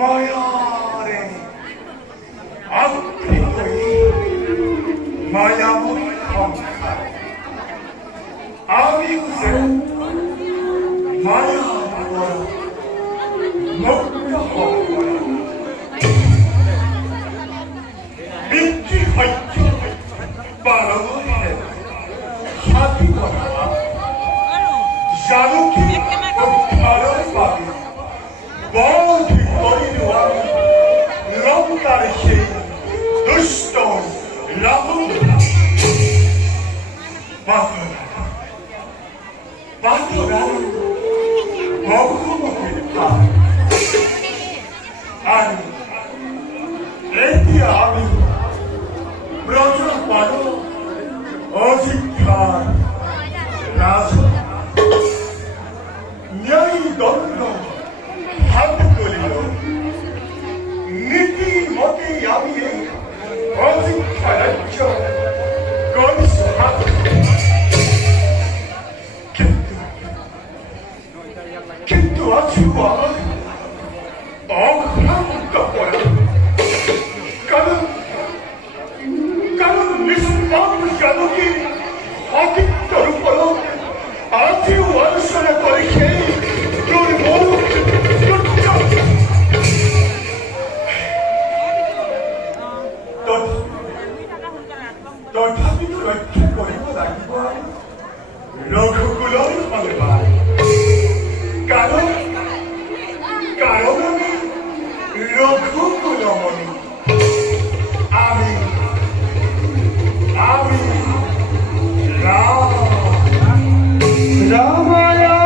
মায়ারে আপনি মায়াময় সংসার আমি মায়া মুক্ত বৃত্তি হচ্ছে পারমাণের সাথী করা জানুকি উদ্ধারণ পাবে বোধ করিল লঙ্কার সেই দুষ্ট রাবণ বাঁধরা বহুমুখের ভাব আর এটি আমি প্রচুর পালন অশিক্ষার রাজা ন্যায় দণ্ড হাত করিল নীতি মতে আমি এই অশিক্ষা রাজ্য করিস কিন্তু আছি আমার অভ্রান্ত করা কারণ নিষ্পাপ জানকী অতিত্তর উপর আছি অনুসরণ করে সেই দুর্বল তথাপি রক্ষা করিব লাগিব ৰঘুকুলৰ ফলবাৰ কাৰণ আমি ৰঘুকুলমণি আমি ৰাম ৰামায়া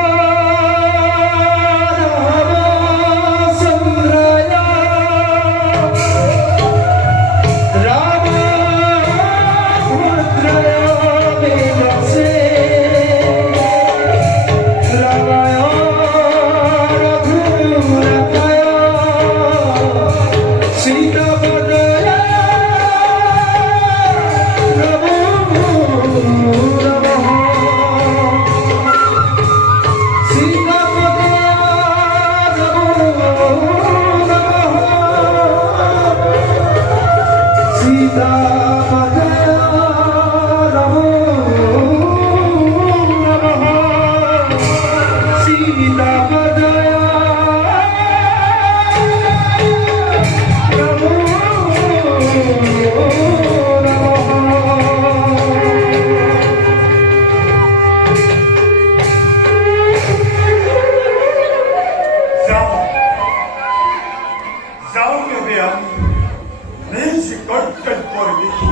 নিজ কৰ্তব্য দেখি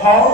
হও